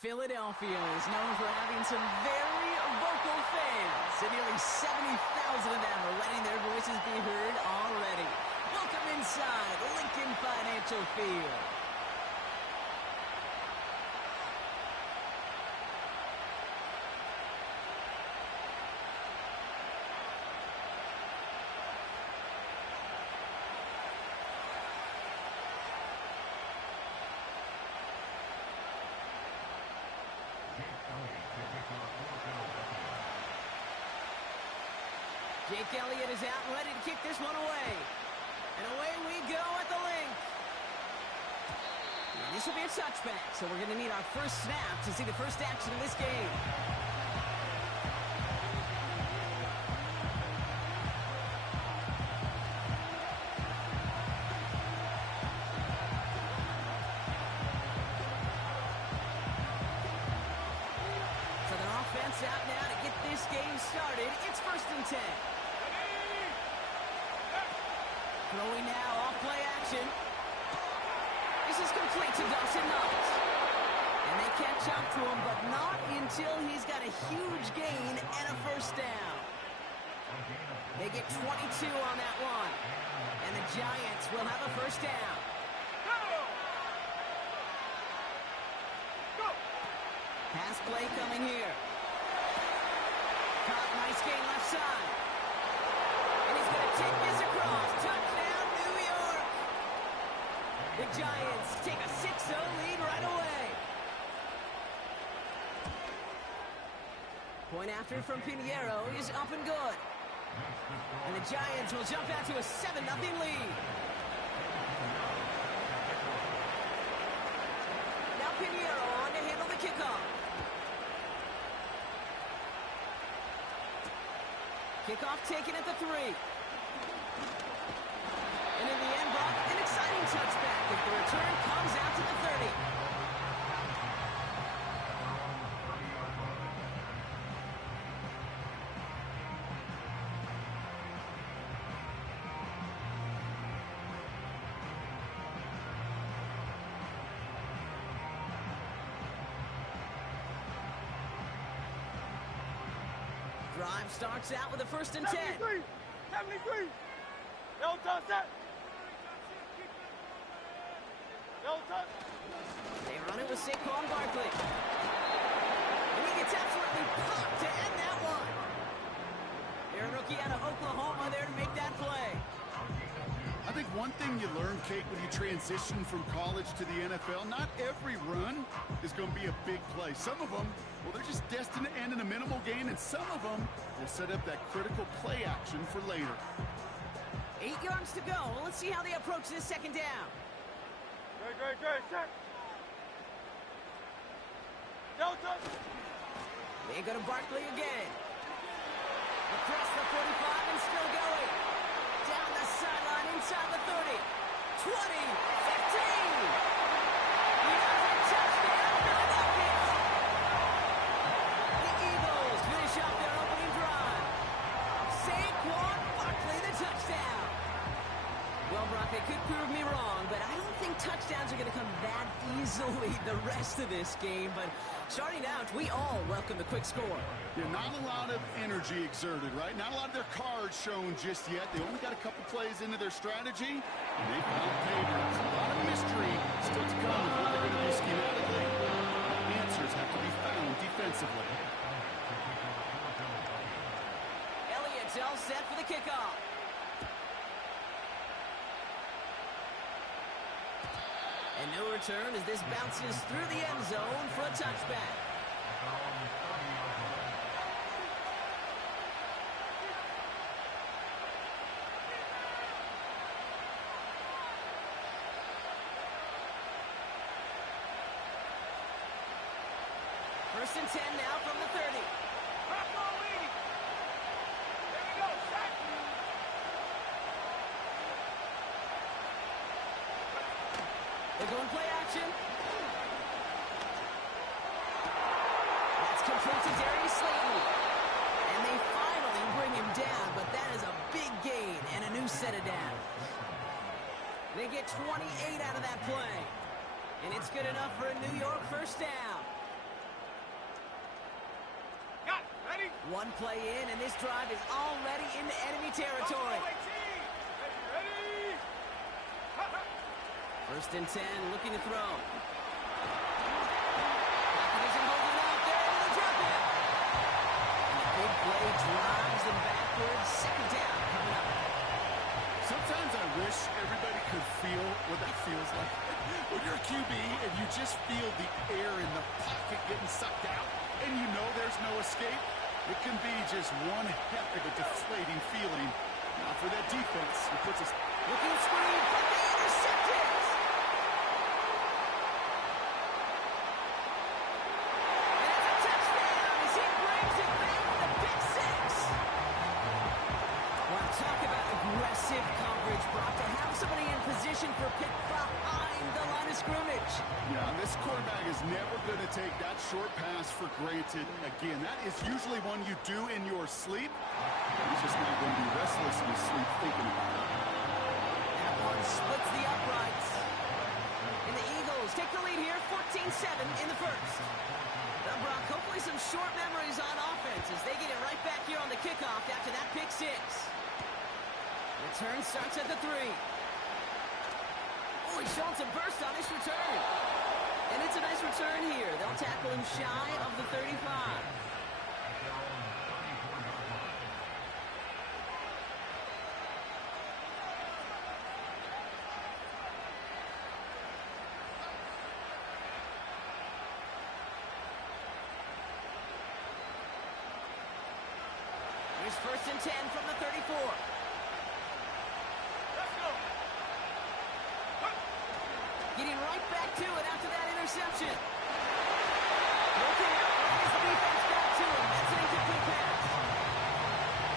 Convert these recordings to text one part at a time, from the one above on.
Philadelphia is known for having some very vocal fans, and nearly 70,000 of them are letting their voices be heard already. Welcome inside Lincoln Financial Field. Jake Elliott is out and ready to kick this one away. And away we go at the link. And this will be a touchback, so we're going to need our first snap to see the first action of this game. So the offense out now to get this game started. It's 1st and 10. Throwing now, off-play action. This is complete to Dawson Knox. And they catch up to him, but not until he's got a huge gain and a first down. They get 22 on that one. And the Giants will have a first down. Pass play coming here. Caught, nice gain left side. And he's going to take this across. Touchdown, New York. The Giants take a 6-0 lead right away. Point after from Pinheiro is up and good. And the Giants will jump out to a 7-0 lead. Now Pinheiro on to handle the kickoff. Kickoff taken at the 3. And in the end, Brock, an exciting touchback if the return comes out to the 30. Drive starts out with a 1st and 10. 73! 73! No touch that! No touch! They run it with Saquon Barkley. And he gets absolutely popped to end that one. They're a rookie out of Oklahoma there to make that play. I think one thing you learn, Kate, when you transition from college to the NFL, not every run is going to be a big play. Some of them, well, they're just destined to end in a minimal gain, and some of them will set up that critical play action for later. 8 yards to go. Let's see how they approach this 2nd down. Great, check! No touch! They go to Barkley again. Across the 45 and still going. Down the sideline inside the 30. 20, 15. Another touchdown, Philadelphia. The Eagles finish off their opening drive. Saquon Barkley, the touchdown. Well, Brock, they could prove me wrong, but I don't think touchdowns are going to come that easily the rest of this game. But starting out, we all welcome the quick score. Yeah, not a lot of energy exerted, right? Not a lot of their cards shown just yet. They only got a couple plays into their strategy, and they found pay dirt. A lot of mystery still to come with what they're going to do schematically. Answers have to be found defensively. Elliott's all set for the kickoff. And no return as this bounces through the end zone for a touchback. First and 10 now from the 30. They're going play action. That's complete to Darius Slayton. And they finally bring him down, but that is a big gain and a new set of downs. They get 28 out of that play. And it's good enough for a New York first down. One play in, and this drive is already into enemy territory. Ready? First and 10, looking to throw. Pocket isn't holding out there, and the drop it. And a big play drives them backwards. Second down coming up. Sometimes I wish everybody could feel what that feels like. When you're a QB and you just feel the air in the pocket getting sucked out, and you know there's no escape, it can be just one heck of a deflating feeling. Now for that defense, he puts us Looking screen, but they intercept it. And it's a touchdown as he brings it back with a pick six. Well, talk about aggressive coverage, Brock, to have somebody in position for a pick behind the line of scrimmage. Yeah, this quarterback is never going to take that short pass for granted. Again, that is usually one you do in your sleep. He's just not going to be restless in his sleep thinking about it. That one splits the uprights. And the Eagles take the lead here, 14-7 in the first. Now, Brock, hopefully some short memories on offense as they get it right back here on the kickoff after that pick six. Return starts at the 3. Oh, he's showing some burst on his return. And it's a nice return here. They'll tackle him shy of the 35. Here's first and 10 from the 34. Let's go. Getting right back to it after that interception. Looking out, brings the defense back to him. That's an incomplete pass.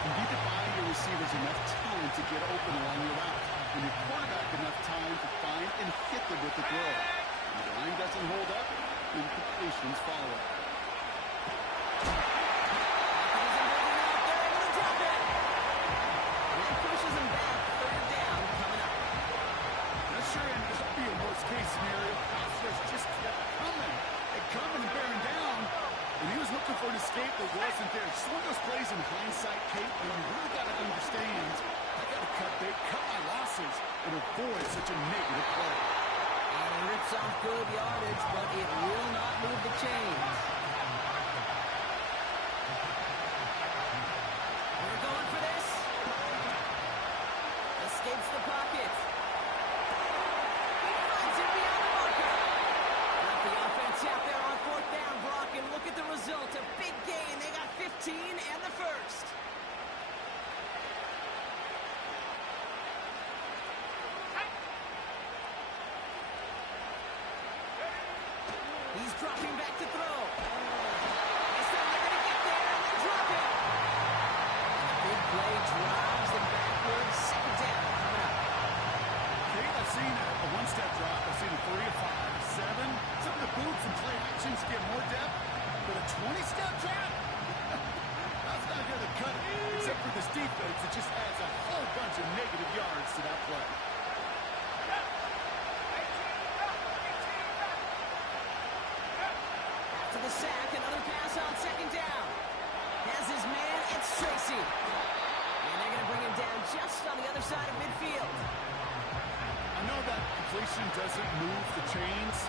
You need to buy your receivers enough time to get open along your route, and your quarterback enough time to find and hit them with the throw. If the line doesn't hold up, incompletions follow. Case scenario, House's just kept coming and bearing down, and he was looking for an escape that wasn't there. Just one of those plays in hindsight, Kate, when you really got to understand, I got to cut my losses and avoid such a negative play. And it rips off good yardage, but it will not move the chains. We're going for this. Escapes the pocket. Out there on fourth down, Brock, and look at the result. A big gain. They got 15 and the first. He's dropping back to throw. They said they're going to get there, and they drop it. And a big play drives them backwards. Second down coming up. Kate, I've seen a one-step drop. I've seen a 3, a 5, 7. Some of the boots and play actions get more depth, but a 20-step drop? That's not going to cut it. Except for this defense, it just adds a whole bunch of negative yards to that play. After the sack, another pass on second down. Has his man, it's Tracy. And they're going to bring him down just on the other side of midfield. I know that completion doesn't move the chains.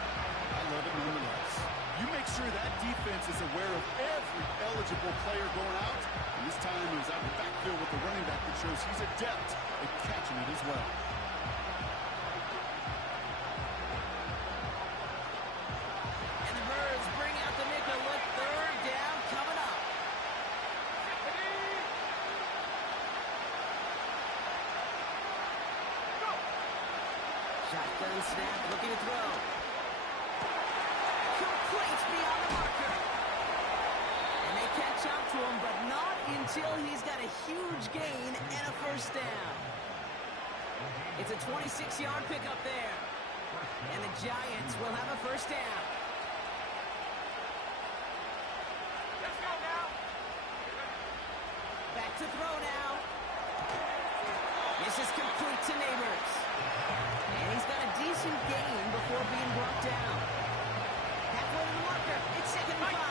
I love it nonetheless. You make sure that defense is aware of every eligible player going out. And this time he was out of the backfield with the running back that shows he's adept at catching it as well. And the Birds bring out the nickel look. Third down coming up. Shotgun snap, looking to throw. Complete beyond the marker. And they catch up to him, but not until he's got a huge gain and a first down. It's a 26-yard pickup there. And the Giants will have a first down. Let's go now. Back to throw now. This is complete to Neighbors. And he's got a decent gain before being brought down. Halfway to the marker. It's second and 5.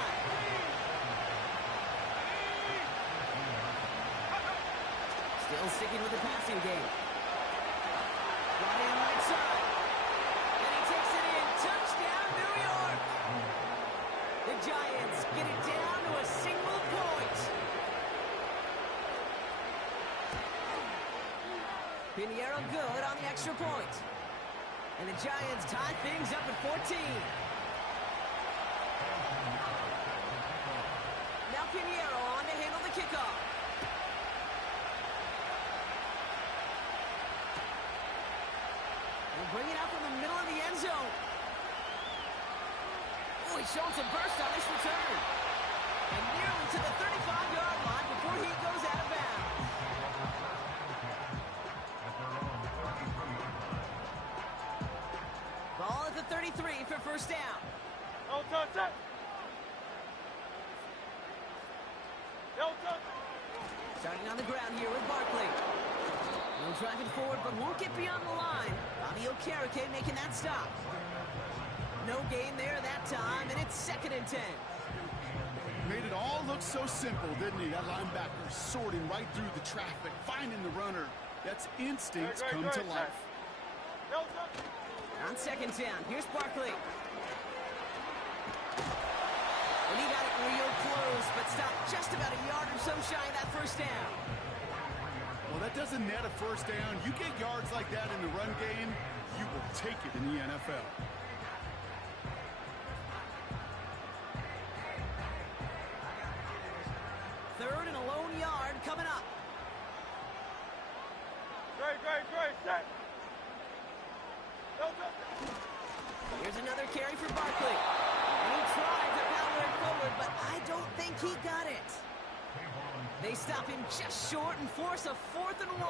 Still sticking with the passing game. Brought in right side. And he takes it in. Touchdown, New York. The Giants get it down to a single point. Pinheiro good on the extra point. And the Giants tie things up at 14. Now Pinheiro on to handle the kickoff. We'll bring it out from the middle of the end zone. Oh, he's showing some burst on this return. And nearly to the 35-yard line before he goes out of bounds. Ball at the 33 for first down. No touch. No touch. Starting on the ground here with Barkley. No driving forward, but won't get beyond the line. Bobby Okereke making that stop. No gain there that time, and it's 2nd and 10. Made it all look so simple, didn't he? That linebacker sorting right through the traffic, finding the runner. That's instincts come to life. No touch. On 2nd down, here's Barkley. And he got it real close, but stopped just about a yard or so shy of that first down. Well, that doesn't net a first down. You get yards like that in the run game, you will take it in the NFL. Third and a lone yard coming up. Great. Set. No touch. Here's another carry for Barkley. And he tried to power it forward, but I don't think he got it. They stop him just short and force a 4th and 1.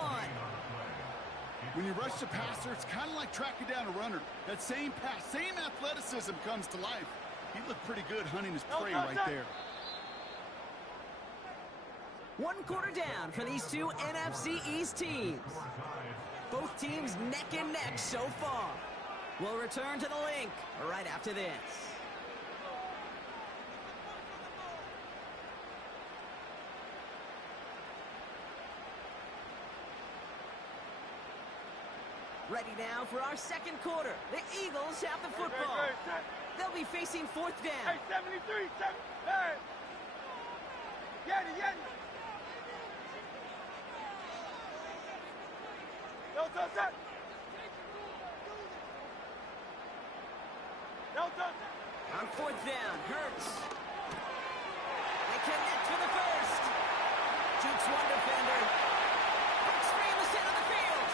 When you rush the passer, it's kind of like tracking down a runner. That same pass, same athleticism comes to life. He looked pretty good hunting his prey right there. 1 quarter down for these two NFC East teams. Both teams neck and neck so far. We'll return to the link right after this. Ready now for our 2nd quarter. The Eagles have the football. They'll be facing 4th down. Hey, 73, 7, hey. Yeti. No touch. No touch. On 4th down, Hurts. They connect for the first. Jukes one defender. Breaks free in the center of the field.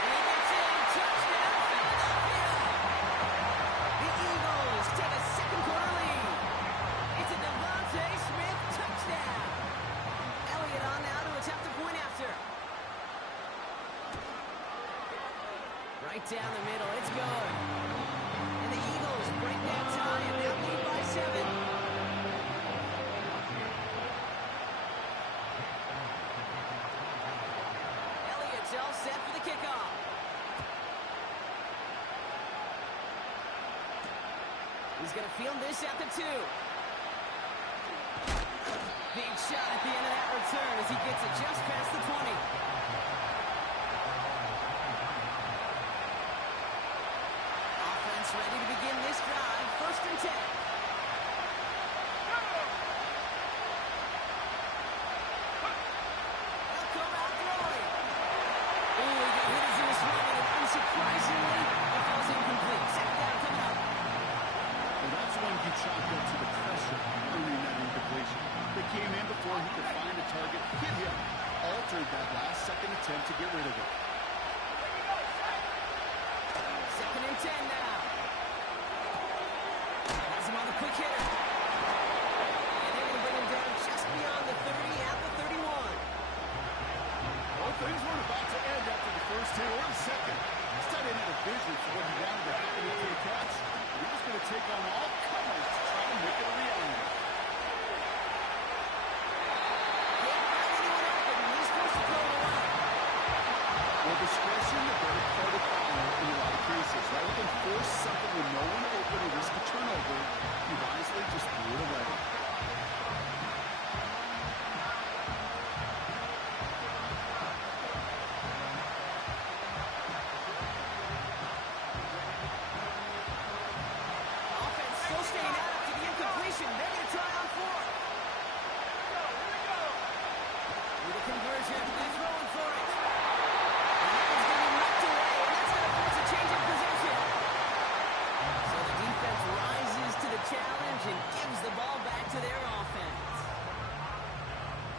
And he gets in. Touchdown, Philadelphia. The Eagles take a 2nd quarter lead. It's a Devontae Smith touchdown. Elliott on now to attempt the point after. Right down the middle. It's good. And the Eagles break that tie and now lead by 7. Elliott's all set for the kickoff. He's going to field this at the 2. Big shot at the end of that return as he gets it just past the 20. Ready to begin this drive, 1st and 10. They'll come out throwing. Oh, he got hit as he was running, and unsurprisingly, it falls incomplete. 2nd down coming up. Well, that's one he chalked up to the pressure earning that incompletion. They came in before he could find a target, hit him, altered that last 2nd attempt to get rid of it. 2nd and 10 now. On the quick hitter. And they're going to bring him down just beyond the 30 at the 31. Well, things weren't about to end after the first hit or the second. This tight end had a vision for what he wanted to happen to the catch. He was going to take on all comers to try to make it a reality. Can't find anyone open, and he's forced to throw it away. Well, discretion, the better part of power in a lot of cases. Rather than force completion. They're going to try on fourth. With a conversion, they're throwing for it. And that one's going to be knocked away, and that's going to force a change of possession. So the defense rises to the challenge and gives the ball back to their offense.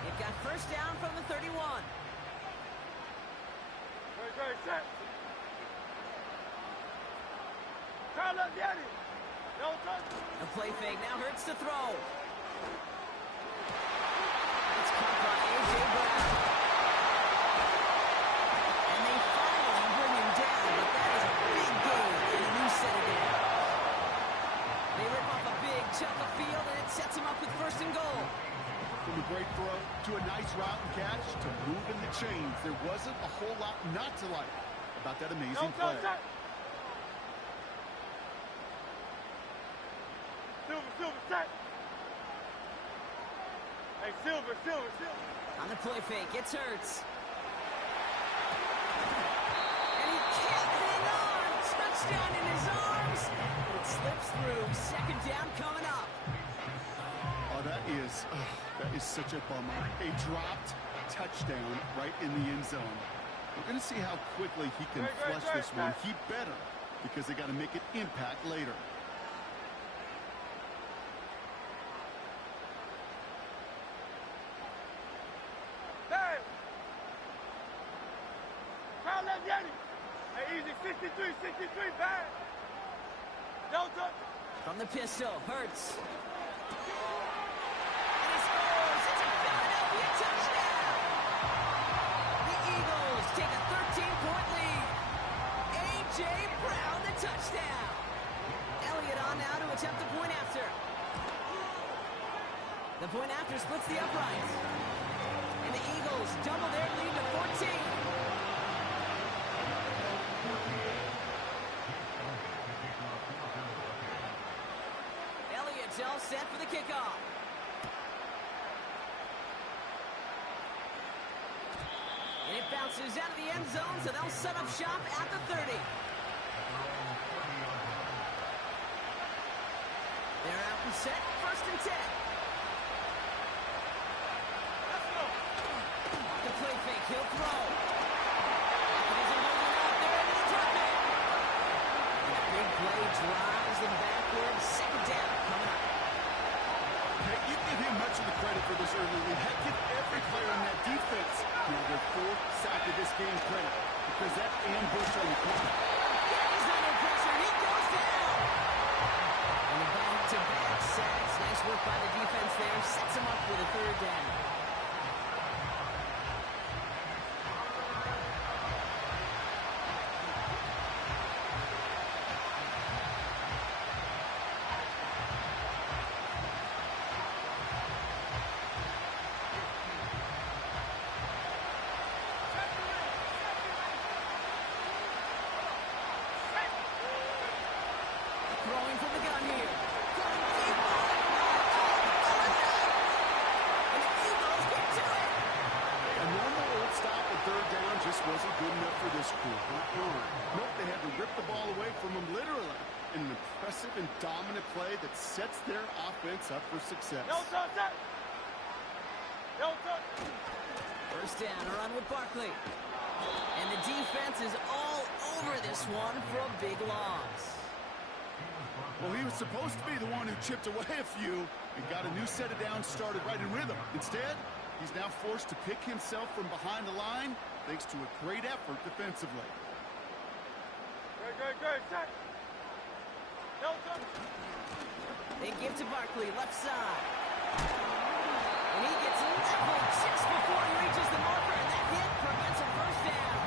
They've got first down from the 31. Very set. Turn left, Yanni. No touch. A play fake now hurts to throw. It's caught by A.J. Brown. And they finally bring him down, but that is a big gain and a new set of downs. They rip off a big chunk of field, and it sets him up with first and goal. From a great throw to a nice route and catch to moving the chains, there wasn't a whole lot not to like about that amazing play. Silver, set. Hey, Silver. On the play fake, it's Hurts. And he can't hang on. Touchdown in his arms. It slips through. Second down coming up. Oh, that is such a bummer. A dropped touchdown right in the end zone. We're going to see how quickly he can flush this one. He better, because they got to make it impact later. Hey, easy, 63, bad. No touch. From the pistol, Hurts. And he scores. It's a Philadelphia touchdown. The Eagles take a 13-point lead. A.J. Brown, the touchdown. Elliott on now to attempt the point after. The point after splits the uprights. And the Eagles double their lead to 14. All set for the kickoff. And it bounces out of the end zone, so they'll set up shop at the 30. They're out and set, first and 10. Let's go. The play fake, he'll throw. It isn't holding out there into the target. And a big play drives them backwards. Second down coming up. You give him much of the credit for this early lead. Heck, give every player on that defense their fourth sack of this game credit, because that ambush on the corner. He's under pressure. He goes down. And the back-to-back sacks. Nice work by the defense there. Sets him up with a third down. Throwing from the gun here. Throwing deep. And the Eagles get to it. A normal old stop at third down just wasn't good enough for this crew. Nope, they had to rip the ball away from them literally. An impressive and dominant play that sets their offense up for success. No touch. First down, a run with Barkley. And the defense is all over this one for a big loss. Well, he was supposed to be the one who chipped away a few and got a new set of downs started right in rhythm. Instead, he's now forced to pick himself from behind the line thanks to a great effort defensively. Good. Set. No touch. They give to Barkley, left side. And he gets leveled just before he reaches the marker, and that hit prevents a first down.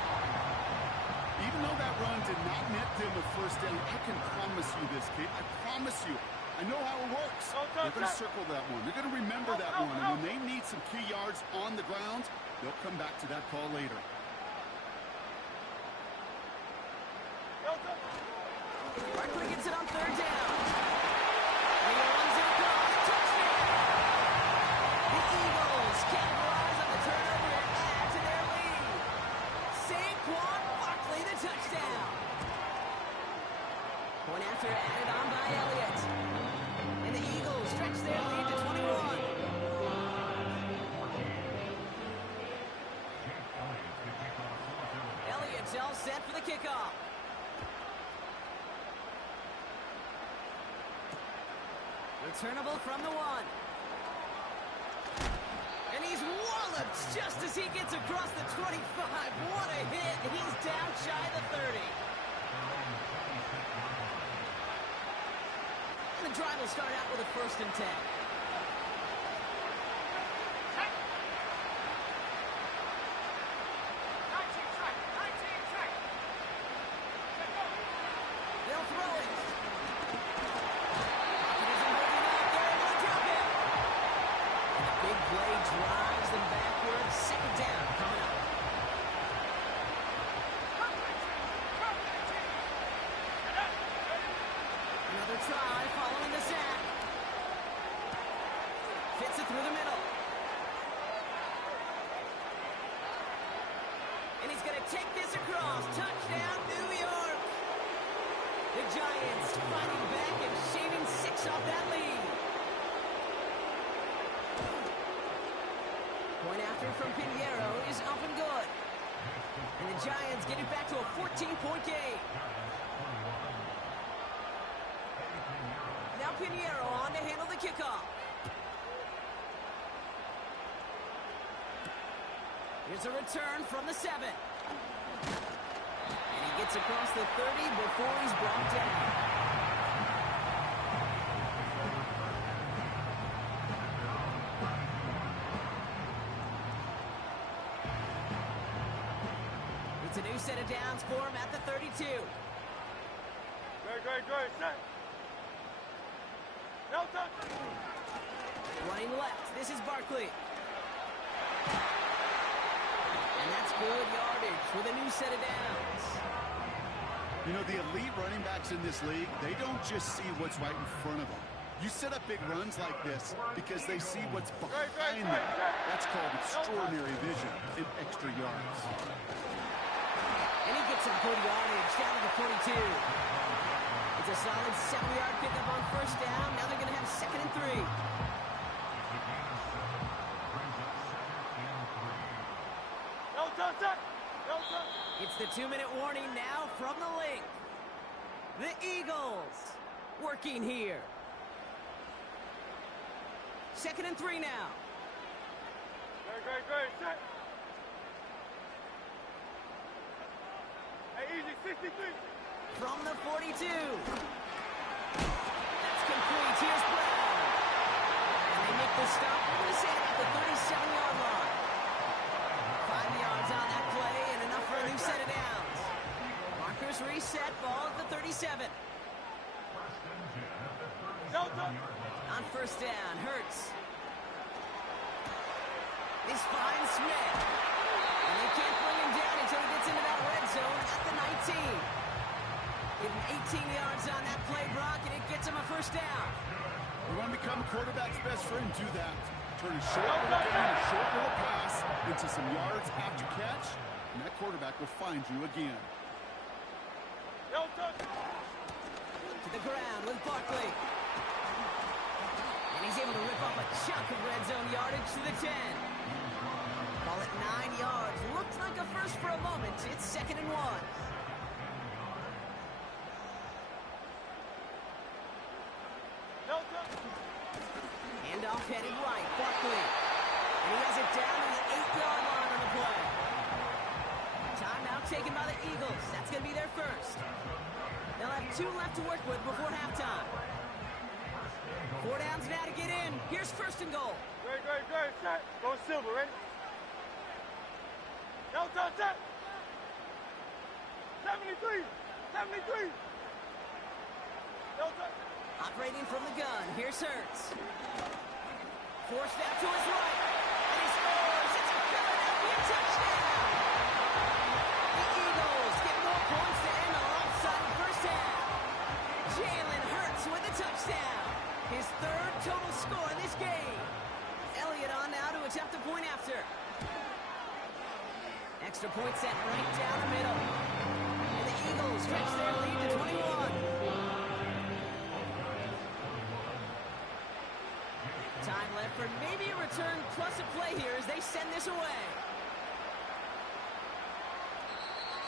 Even though that run did not net them a first down, I can promise you this, kid. I promise you. I know how it works. They're going to circle that one. They're going to remember that one. And when they need some key yards on the ground, they'll come back to that call later. Barkley gets it on third down. And he runs it across. Touchdown! The Eagles capitalize on the turnover and add to their lead. Saquon Barkley, the touchdown. Point after added on by Elliott. And the Eagles set for the kickoff. Returnable from the 1. And he's walloped just as he gets across the 25. What a hit. He's down shy of the 30. And the drive will start out with a 1st and 10. They'll throw it. Big play drives them backwards. 2nd down coming up. Another try following the sack. Fits it through the middle. And he's going to take this across. Touchdown, New York. The Giants fighting back and shaving 6 off that lead. Point after from Pinheiro is up and good. And the Giants get it back to a 14-point game. Now Pinheiro on to handle the kickoff. Here's a return from the 7. And he gets across the 30 before he's brought down. It's a new set of downs for him at the 32. Great, set. No touch. Running left, this is Barkley. And that's good yardage with a new set of downs. You know, the elite running backs in this league, they don't just see what's right in front of them. You set up big runs like this because they see what's behind them. That's called extraordinary vision and extra yards. And he gets some good yardage down to the 42. It's a solid 7-yard pickup on 1st down. Now they're going to have 2nd and 3. No touch. It's the 2-minute warning now from the link. The Eagles working here. 2nd and 3 now. Great, set. Hey, easy, 63. From the 42. That's complete. Here's Brown. And they make the stop. We're going to say about the 37-yard line. 5 yards on that play and enough for a new set of downs. Markers reset. Ball at the 37. No touch. On 1st down, Hurts. This finds Smith. And they can't bring him down until he gets into that red zone at the 19. Give him 18 yards on that play, Brock, and it gets him a 1st down. You want to become a quarterback's best friend, do that. Turn a short little game, a short little pass into some yards after catch, and that quarterback will find you again. No touch. To the ground with Barkley. And he's able to rip off a chunk of red zone yardage to the 10. Call it 9 yards. Looks like a first for a moment. It's 2nd and 1. No touch. Handoff headed right. Barkley. And he has it down to the 8-yard line on the play. Timeout taken by the Eagles. That's going to be their first. They'll have 2 left to work with before halftime. 4 downs now to get in. Here's 1st and goal. Great, set. Go silver, ready? No touch, set. 73. No touch. Operating from the gun. Here's Hurts. Forced out to his right. And he scores. It's a Philadelphia touchdown. The Eagles get more points to end the lopsided 1st half. Jalen Hurts with a touchdown. His 3rd total score in this game. Elliott on now to attempt a point after. Extra point set right down the middle. And the Eagles stretch their lead to 21. Time left for maybe a return plus a play here as they send this away.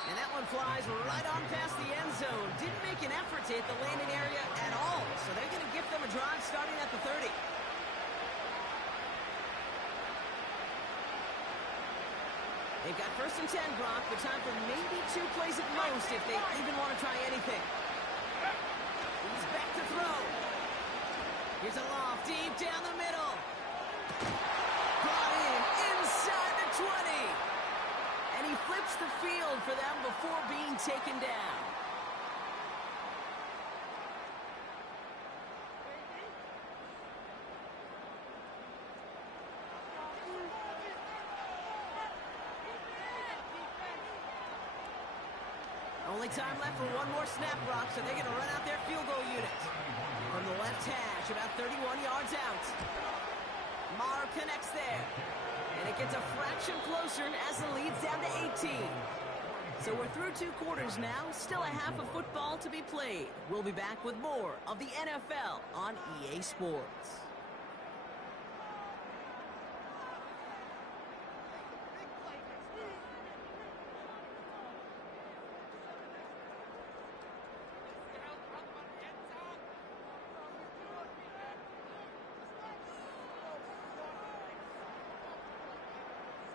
And that one flies right on past the end zone. Didn't make an effort to hit the landing area at all. So they're going to give them a drive starting at the 30. They've got 1st and 10, Brock, but time for maybe 2 plays at most if they even want to try anything. He's back to throw. Here's a loft deep down the middle. Brought in inside the 20. And he flips the field for them before being taken down. Only time left for one more snap, Brock, so they're going to run out their field goal unit. From the left hash, about 31 yards out. Maher connects there. And it gets a fraction closer as the lead's down to 18. So we're through 2 quarters now. Still a half of football to be played. We'll be back with more of the NFL on EA Sports.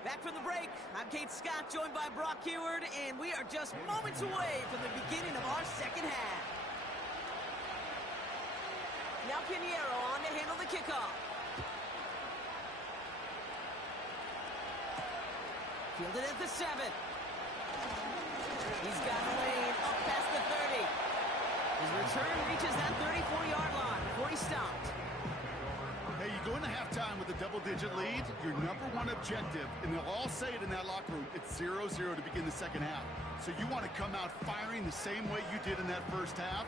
Back from the break, I'm Kate Scott, joined by Brock Heward, and we are just moments away from the beginning of our second half. Now Pinheiro on to handle the kickoff. Fielded at the 7. He's got a lane up past the 30. His return reaches that 34-yard line before he stopped. Hey, you go into halftime with a double-digit lead, your number one objective, and they'll all say it in that locker room, it's 0-0 to begin the second half. So you want to come out firing the same way you did in that first half.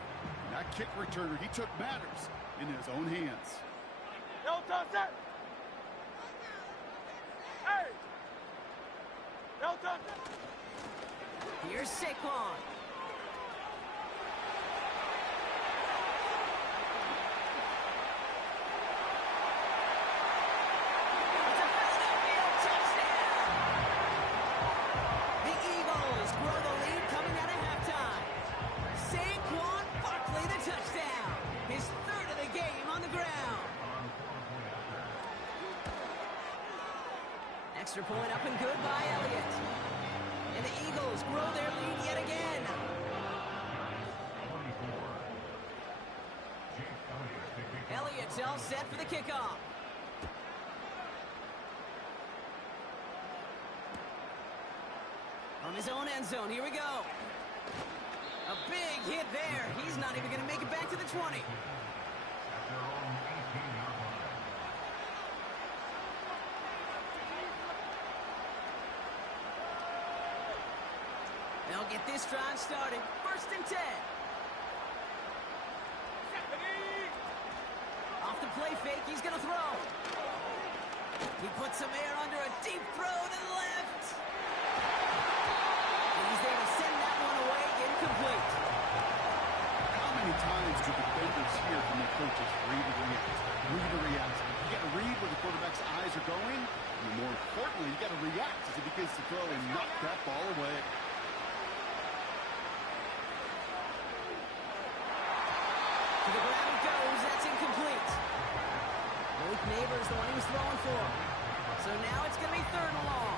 And that kick returner, he took matters in his own hands. No toss it! Hey! No toss it! Here's Saquon. Extra point up and good by Elliott. And the Eagles grow their lead yet again. Elliott's all set for the kickoff. From his own end zone, here we go. A big hit there. He's not even going to make it back to the 20. They'll get this drive started. 1st and 10. Off the play fake, he's going to throw. He puts some air under a deep throw to the left. And he's there to send that one away, incomplete. How many times do defenders hear from their coaches, read and react, read and react? You got to read where the quarterback's eyes are going, and more importantly, you got to react as he begins to throw and knock that ball away. To the ground it goes. That's incomplete. Malik Neighbors, the one he was throwing for. So now it's going to be 3rd and long.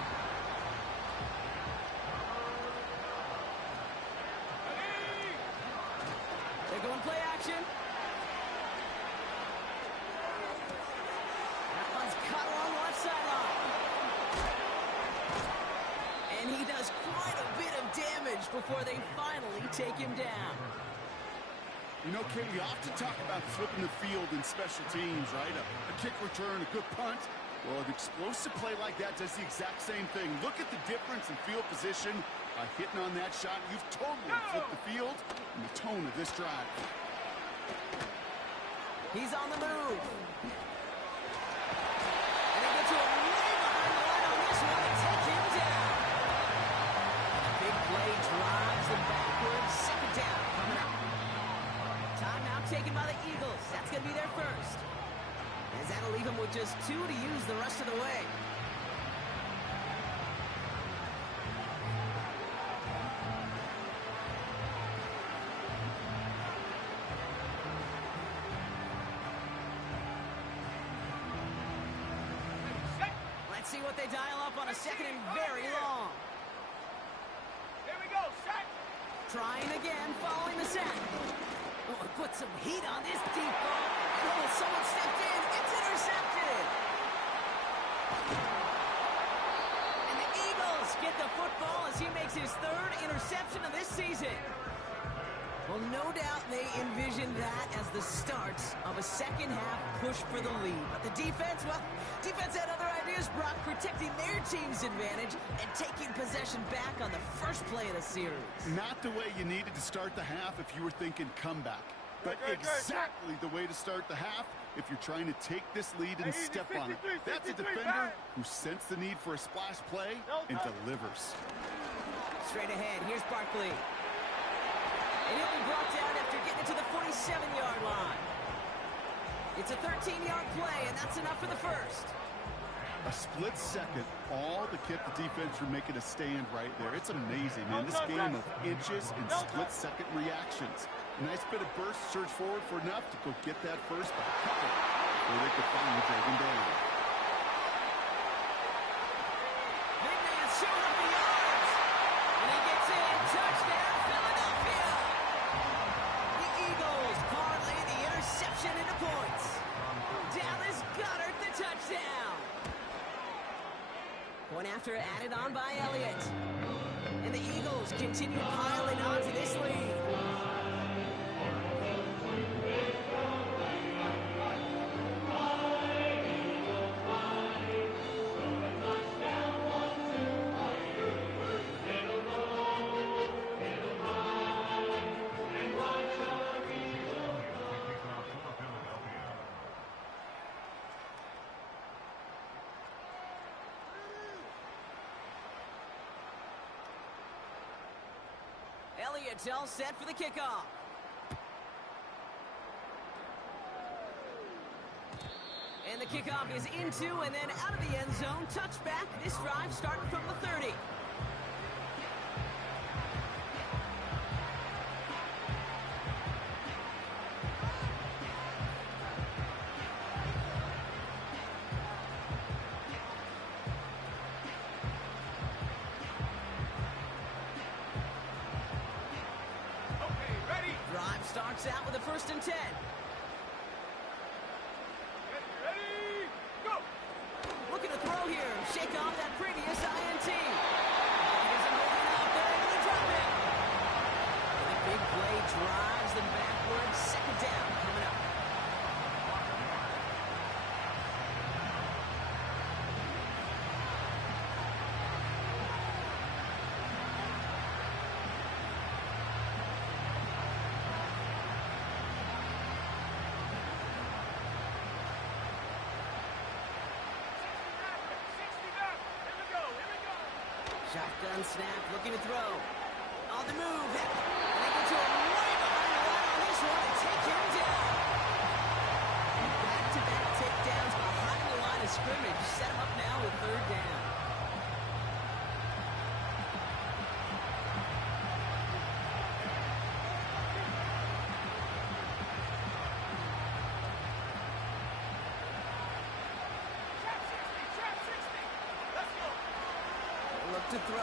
They're going play action. That one's cut along the left sideline. And he does quite a bit of damage before they finally take him down. You know, Kate, we often talk about flipping the field in special teams, right? A kick return, a good punt. Well, an explosive play like that does the exact same thing. Look at the difference in field position by hitting on that shot. You've totally flipped the field and the tone of this drive. He's on the move. And they get to him way behind the line on this one to take him down. Big play drives them backwards. 2nd down coming up. Timeout taken by the Eagles. That's going to be their first. As that'll leave them with just 2 to use the rest of the way. Let's see what they dial up on a second and very long. Here we go, sack. Trying again, following the sack. Oh, put some heat on this deep ball. Oh, someone stepped in. It's intercepted. And the Eagles get the football as he makes his third interception of this season. Well, no doubt they envisioned that as the start of a second-half push for the lead. But the defense, well, defense had other ideas, Brock, protecting their team's advantage and taking possession back on the first play of the series. Not the way you needed to start the half if you were thinking comeback. But exactly the way to start the half if you're trying to take this lead and step on it. That's a defender who sensed the need for a splash play and delivers. Straight ahead, here's Barkley. And he'll be brought down after getting it to the 47-yard line. It's a 13-yard play, and that's enough for the first. A split second, all to keep the defense from making a stand right there. It's amazing, man. This game of inches and split-second reactions. Nice bit of burst, surge forward for enough to go get that first by a couple before they could finally drag him down. Big man showing up the yards. And he gets in. Touchdown, Philadelphia. The Eagles parlay the interception into points. Dallas Goedert the touchdown. Point after added on by Elliott. And the Eagles continue piling on to this lead. Elliott's all set for the kickoff. And the kickoff is into and then out of the end zone. Touchback. This drive starting from the 30. Starts out with a 1st and 10. Ready, go! Looking to throw here. Shake off that previous INT. He isn't holding up. They're able to drop it. And the big play drives them backwards. 2nd down coming up. Shotgun snap, looking to throw. On the move. And they get to him right behind the line on this one and take him down. Back-to-back takedowns behind the line of scrimmage. Set him up now with 3rd down. To throw.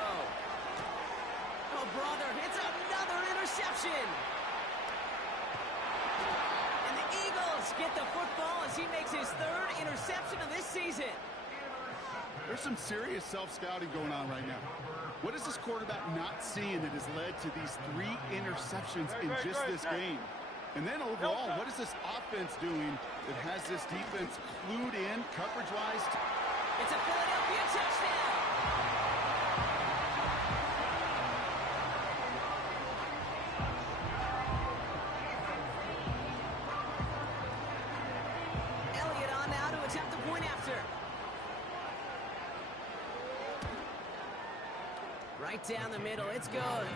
Oh, brother, it's another interception. And the Eagles get the football as he makes his 3rd interception of this season. There's some serious self-scouting going on right now. What is this quarterback not seeing that has led to these 3 interceptions in just this game? And then overall, what is this offense doing that has this defense clued in coverage-wise? It's a Philadelphia touchdown. Right down the middle, it's good.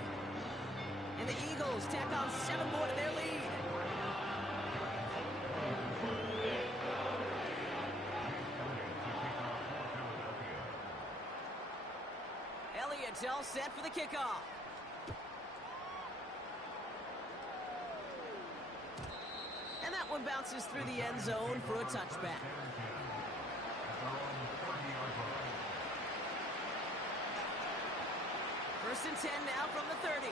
And the Eagles tack on 7 more to their lead. Elliott's all set for the kickoff. And that one bounces through the end zone for a touchback. First and 10 now from the 30.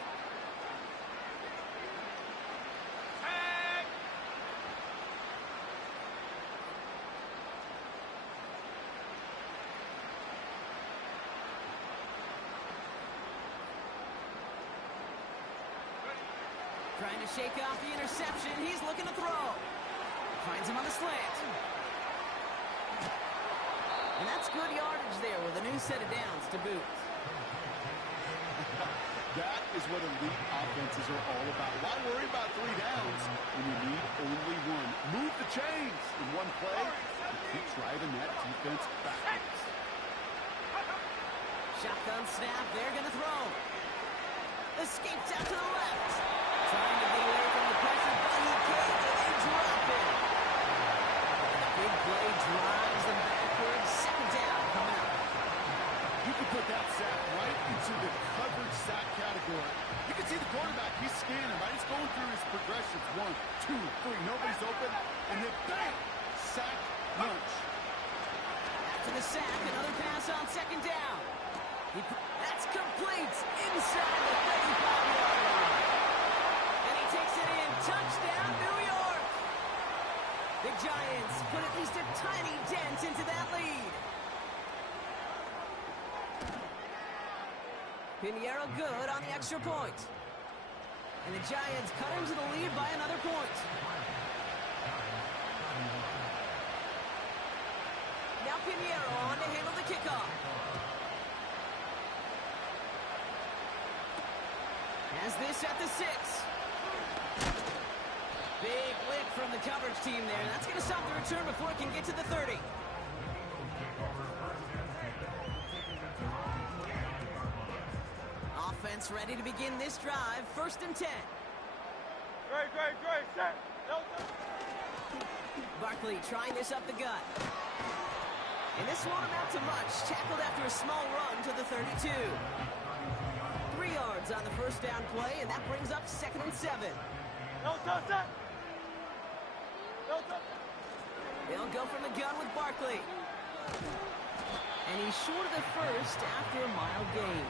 Trying to shake off the interception. He's looking to throw. Finds him on the slant. And that's good yardage there with a new set of downs to boot. That is what elite offenses are all about. Why worry about 3 downs when you need only one? Move the chains in one play and keep driving that defense backwards. Shotgun snap. They're going to throw. Escapes out to the left. Trying to get away from the pressure, but he can't, and they drop it. And a big play drives them backwards. Second down coming up. You can put that sack right into the coverage sack category. You can see the quarterback, he's scanning, right? He's going through his progressions. 1, 2, 3, nobody's open, and then bang, sack, lunch. After the sack, another pass on second down. That's complete inside the 35-yard line. And he takes it in. Touchdown, New York. The Giants put at least a tiny dent into that lead. Pinheiro good on the extra point. And the Giants cut into the lead by another point. Now Pinheiro on to handle the kickoff. Has this at the 6. Big lick from the coverage team there. That's going to stop the return before it can get to the 30. Offense ready to begin this drive. First and 10. Great, set. Barkley trying this up the gut. And this won't amount to much. Tackled after a small run to the 32. 3 yards on the first down play, and that brings up second and 7. They'll go from the gun with Barkley. And he's short of the first after a mild gain.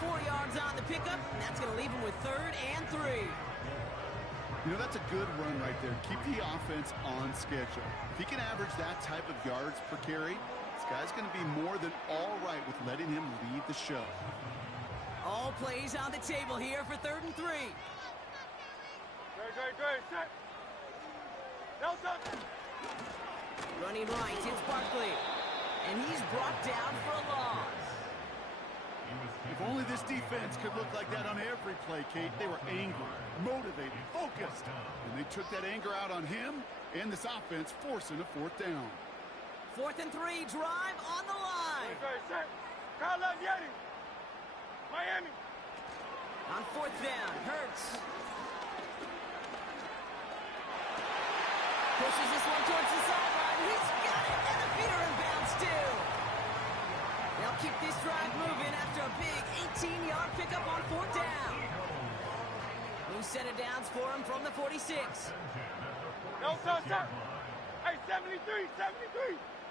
4 yards on the pickup, and that's going to leave him with third and 3. You know, that's a good run right there. Keep the offense on schedule. If he can average that type of yards per carry, this guy's going to be more than all right with letting him lead the show. All plays on the table here for third and 3. Great, set. Running right, it's Barkley. And he's brought down for a loss. If only this defense could look like that on every play, Kate. They were angry, motivated, focused. And they took that anger out on him and this offense, forcing a 4th down. 4th and 3, drive on the line. Great, set. Miami. On 4th down, Hurts. Pushes this one towards the sideline. He's got it, and the feet are in bounds too. They'll keep this drive moving after a big 18-yard pickup on 4th down. New set of downs for him from the 46. No touchdown. Hey, 73.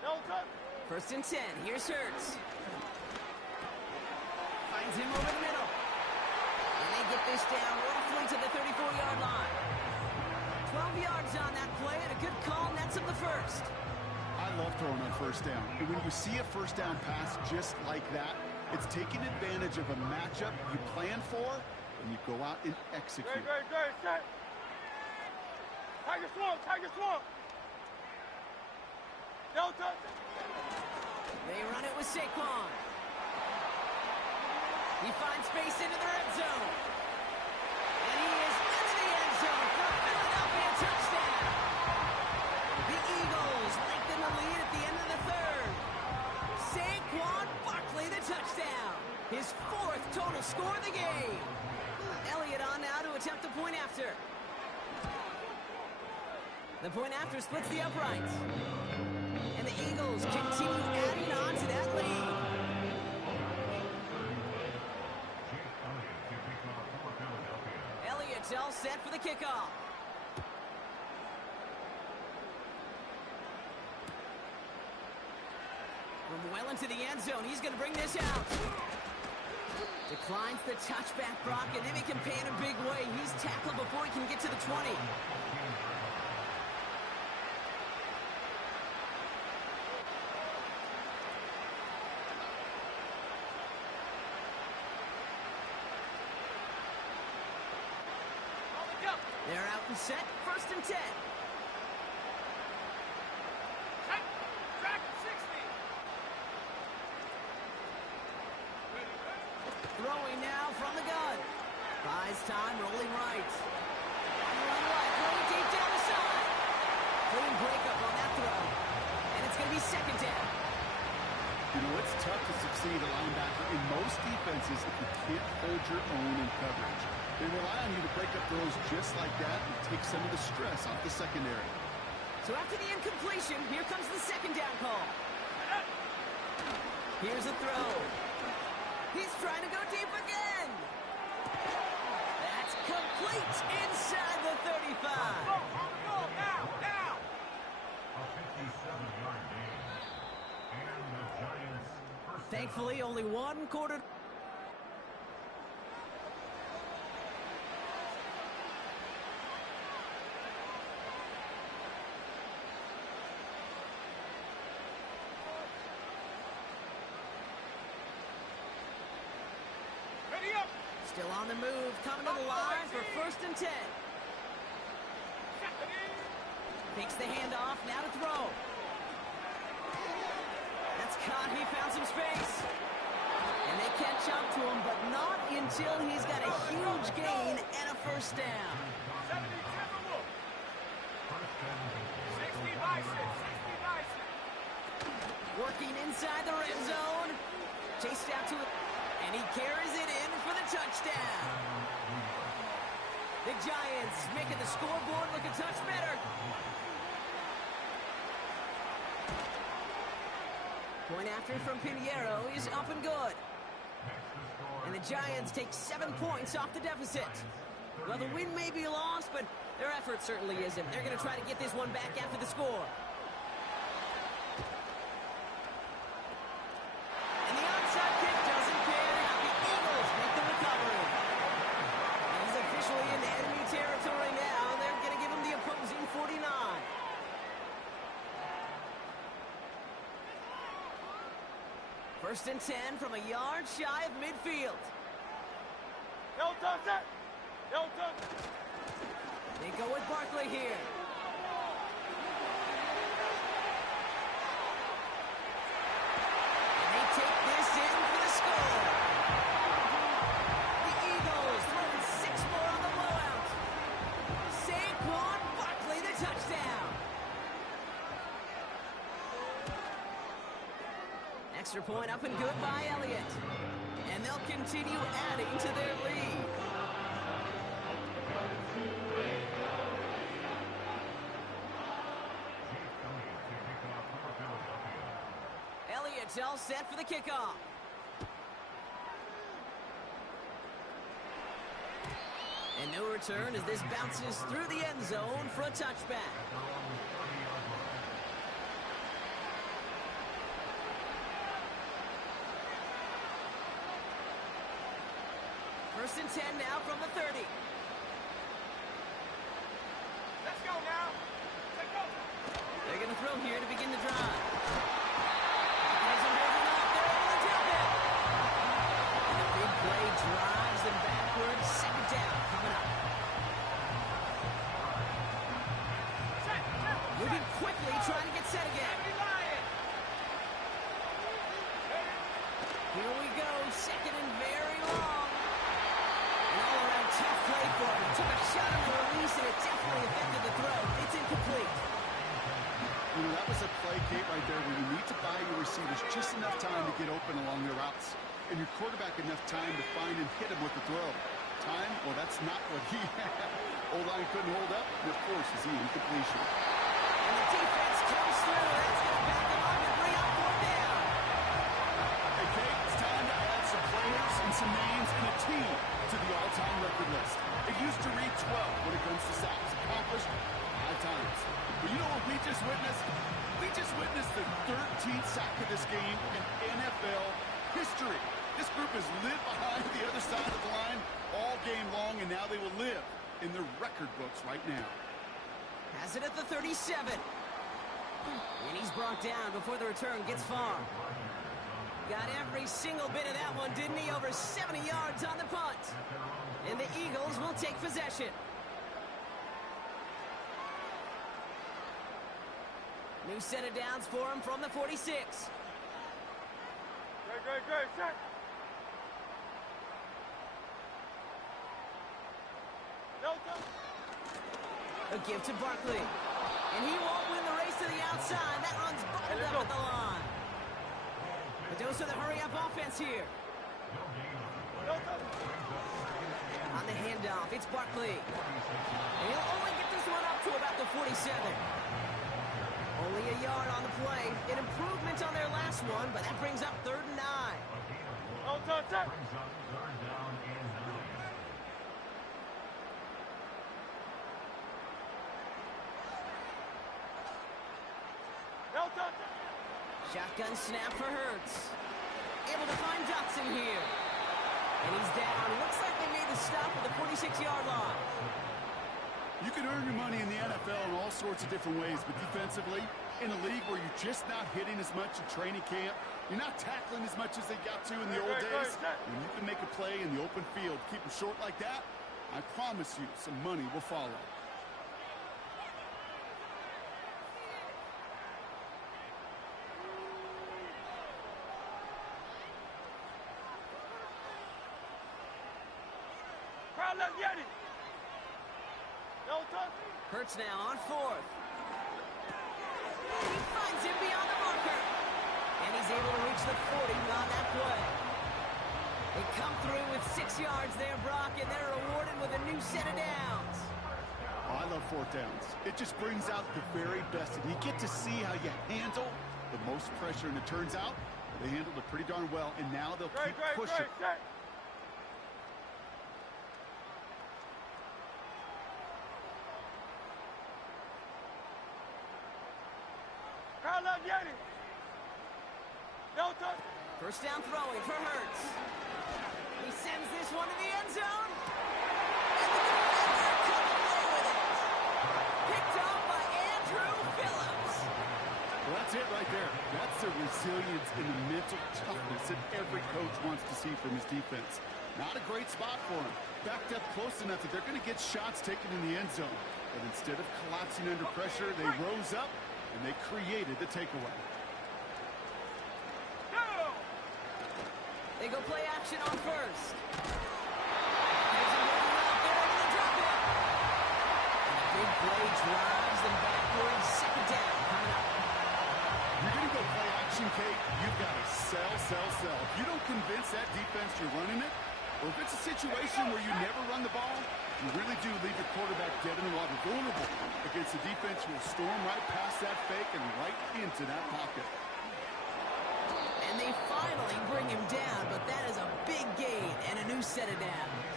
No touchdown. First and 10, here's Hurts. Finds him over the middle. And they get this down roughly to the 34-yard line. 12 yards on that play, and a good call nets him the first. I love throwing on first down. And when you see a first down pass just like that, it's taking advantage of a matchup you plan for, and you go out and execute. Great, set. Tiger swamp. No touchdown. They run it with Saquon. He finds space into the red zone. And he is into the end zone for a Philadelphia touchdown. The Eagles lengthen the lead at the end of the 3rd. Saquon Barkley, the touchdown. His 4th total score of the game. Elliott on now to attempt the point after. The point after splits the uprights. And the Eagles continue adding on to that lead. Elliott's all set for the kickoff. From well into the end zone, he's going to bring this out. Declines the touchback, Brock, and they make him pay in a big way. He's tackled before he can get to the 20. They're out and set. 1st and 10. Track 60. Throwing now from the gun. Buys time, rolling right. On the run right, throwing deep down the side. Clean breakup on that throw. And it's going to be 2nd down. You know, it's tough to succeed a linebacker in most defenses if you can't hold your own in coverage. They rely on you to break up throws just like that and take some of the stress off the secondary. So after the incompletion, here comes the 2nd down call. Here's a throw. He's trying to go deep again. That's complete inside the 35. Go, now. A 57-yard gain. And the Giants first. Thankfully, only 1 quarter. Ready up. Still on the move, coming to the line for 1st and 10. Takes the handoff, now to throw. That's caught, he found some space. And they can't jump to him, but not until he's got a huge gain and a 1st down. 70 Timberwolves. 60 Bison. 60 Bison. Working inside the red zone. Chased out to it. And he carries it in for the touchdown. The Giants making the scoreboard look a touch better. Point after from Pinheiro is up and good. And the Giants take 7 points off the deficit. Well, the win may be lost, but their effort certainly isn't. They're going to try to get this one back after the score. And the onside kick doesn't pan out. The Eagles make the recovery. He's officially in enemy territory now. They're going to give him the opposing 49. First and 10 from a yard shy of midfield. No does it. No does it. They go with Barkley here. And they take this in for the score. The Eagles throwing 6 more on the blowout. Saquon Barkley, the touchdown. Extra point up and good by Elliott. And they'll continue adding to their lead. Elliott's all set for the kickoff. And no return as this bounces through the end zone for a touchback. First and 10 now from the 30. Let's go now. Let's go. They're going to throw here to begin the drive. As they're moving up, they're able to tip it. And the big play drives them backwards. 2nd down coming up. Set. Moving quickly, trying to get set again. Here we go, 2nd and very long. An all-around tough play for him. Took a shot on the release, and it definitely affected the throw. It's incomplete. You know, that was a play, Kate, right there where you need to buy your receivers just enough time to get open along their routes. And your quarterback enough time to find and hit him with the throw. Time? Well, that's not what he had. O-line couldn't hold up, and it forces the incompletion. And the defense comes through. That's going to back them up and bring up 4th down. Hey, Kate, it's time to add some players and some names and a team to the all-time record list. It used to read 12 when it comes to sacks. Accomplished 5 times. But you know what we just witnessed? We just witnessed the 13th sack of this game in NFL history. This group has lived behind the other side of the line all game long, and now they will live in their record books right now. Has it at the 37. And he's brought down before the return gets far. Got every single bit of that one, didn't he? Over 70 yards on the punt. And the Eagles will take possession. New set of downs for him from the 46. Great, set. No time. A give to Barkley. And he won't win the race to the outside. That runs bubbled up at the line. But those are the hurry-up offense here. No time. On the handoff, it's Barkley. And he'll only get this one up to about the 47. Only a yard on the play. An improvement on their last one, but that brings up 3rd and 9. No time, set. No time. Shotgun snap for Hurts. Able to find Dotson here. And he's down. Looks like they made the stop at the 46-yard line. You can earn your money in the NFL in all sorts of different ways, but defensively, in a league where you're just not hitting as much in training camp, you're not tackling as much as they got to in the old days, when you can make a play in the open field, keep them short like that, I promise you some money will follow. Crowd left Yeti. No time. Hurts now on 4th. He finds him beyond the marker. And he's able to reach the 40 on that play. They come through with 6 yards there, Brock, and they're rewarded with a new set of downs. Oh, I love 4th downs. It just brings out the very best, and you get to see how you handle the most pressure, and it turns out they handled it pretty darn well, and now they'll keep pushing. Set. Crowd left Yeti. No time. 1st down throwing for Hurts. He sends this one to the end zone. And the defender comes away with it. Picked off by Andrew Phillips. Well, that's it right there. That's the resilience and the mental toughness that every coach wants to see from his defense. Not a great spot for him. Backed up close enough that they're going to get shots taken in the end zone. But instead of collapsing under pressure, they rose up and they created the takeaway. No. They go play action on 1st. Here's him moving up. They're able to drop it. And a big play drives them backwards. 2nd down coming up. You're going to go play action, Kate. You've got to sell. If you don't convince that defense you're running it, or if it's a situation where you never run the ball, you really do leave your quarterback dead in the water, vulnerable against a defense who will storm right past that fake and right into that pocket. And they finally bring him down, but that is a big gain and a new set of downs.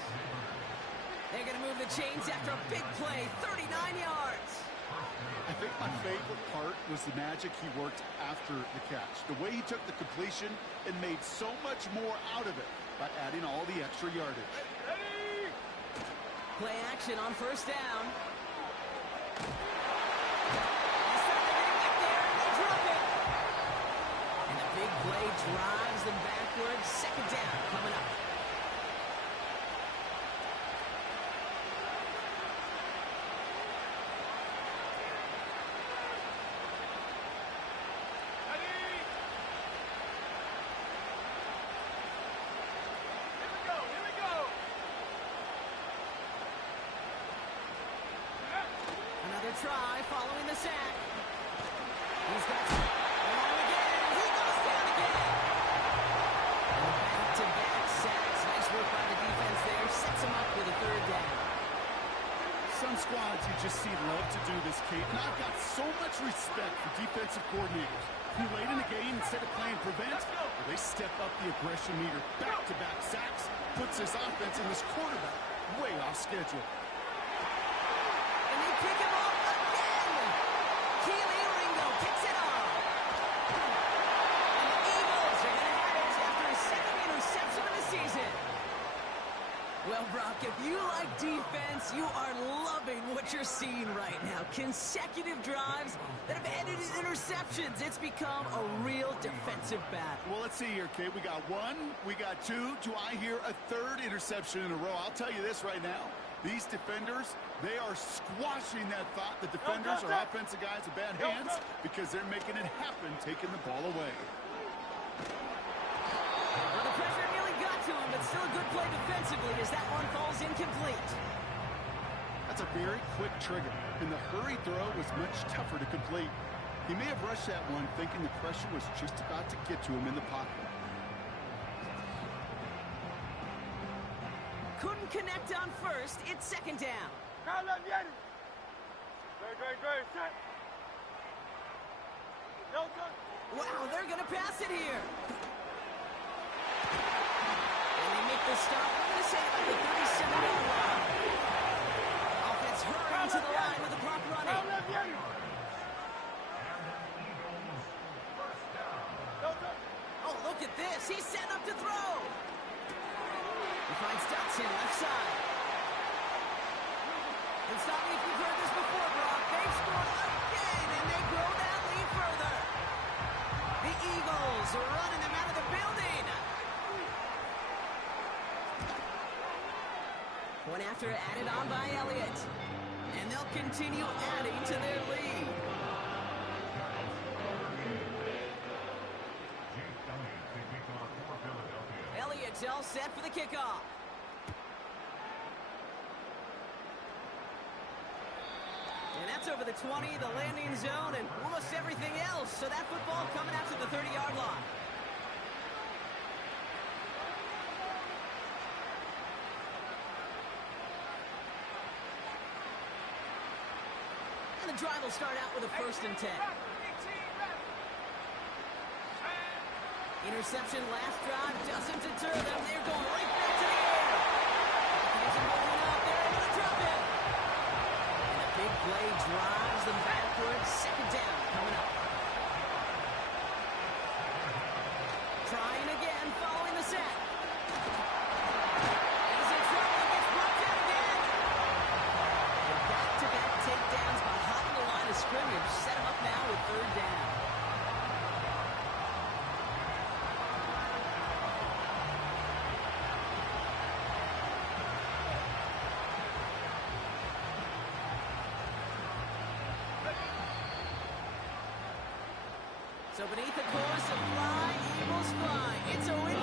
They're going to move the chains after a big play, 39 yards. I think my favorite part was the magic he worked after the catch. The way he took the completion and made so much more out of it by adding all the extra yardage. Ready. Play action on 1st down. They get there and they drop it. And the big play drives them backwards. 2nd down coming up. Try following the sack. He's got long again. He goes down again. And back-to-back sacks. Nice work by the defense there. Sets him up with a 3rd down. Some squads you just see love to do this, Kate, and I've got so much respect for defensive coordinators who late in the game, instead of playing prevent, they step up the aggression meter. Back-to-back sacks puts this offense and this quarterback way off schedule. And they pick him off again. Keely Ringo picks it off. And the Eagles are going to have it after his 2nd interception defense, you are loving what you're seeing right now. Consecutive drives that have ended in interceptions. It's become a real defensive battle. Well, let's see here, Kate. We got one, we got two. Do I hear a third interception in a row? I'll tell you this right now. These defenders, they are squashing that thought. The defenders are offensive guys with bad hands because they're making it happen, taking the ball away. Well, the pressure nearly got to him, but still a good play defensively as that one falls incomplete. That's a very quick trigger, and the hurry throw was much tougher to complete. He may have rushed that one thinking the pressure was just about to get to him in the pocket. Couldn't connect on first. It's second down. Wow, they're going to pass it here. And they make the stop. I'm going to say about the 37-yard line. Offense hurrying to the line with the clock running. Oh, look at this. He's set up to throw. He finds Dotson left side. And stop me if you've heard this before, Brock. They've scored again, and they grow that lead further. The Eagles are running them out of the building. One after added on by Elliott. And they'll continue adding to their lead. Elliott's all set for the kickoff. And that's over the 20, the landing zone, and almost everything else. So that football coming out to the 30-yard line. And the drive will start out with a 1st and 10. Interception last drive doesn't deter them. They're going right back to the air. Isn't holding up. They're able to drop it. And a big play drives them backwards. Second down coming up. Trying again following the set. Is in trouble and gets brought down again. And back-to-back takedowns behind the line of scrimmage. Set him up now with 3rd down. So beneath the chorus of fly, Eagles fly. It's a win.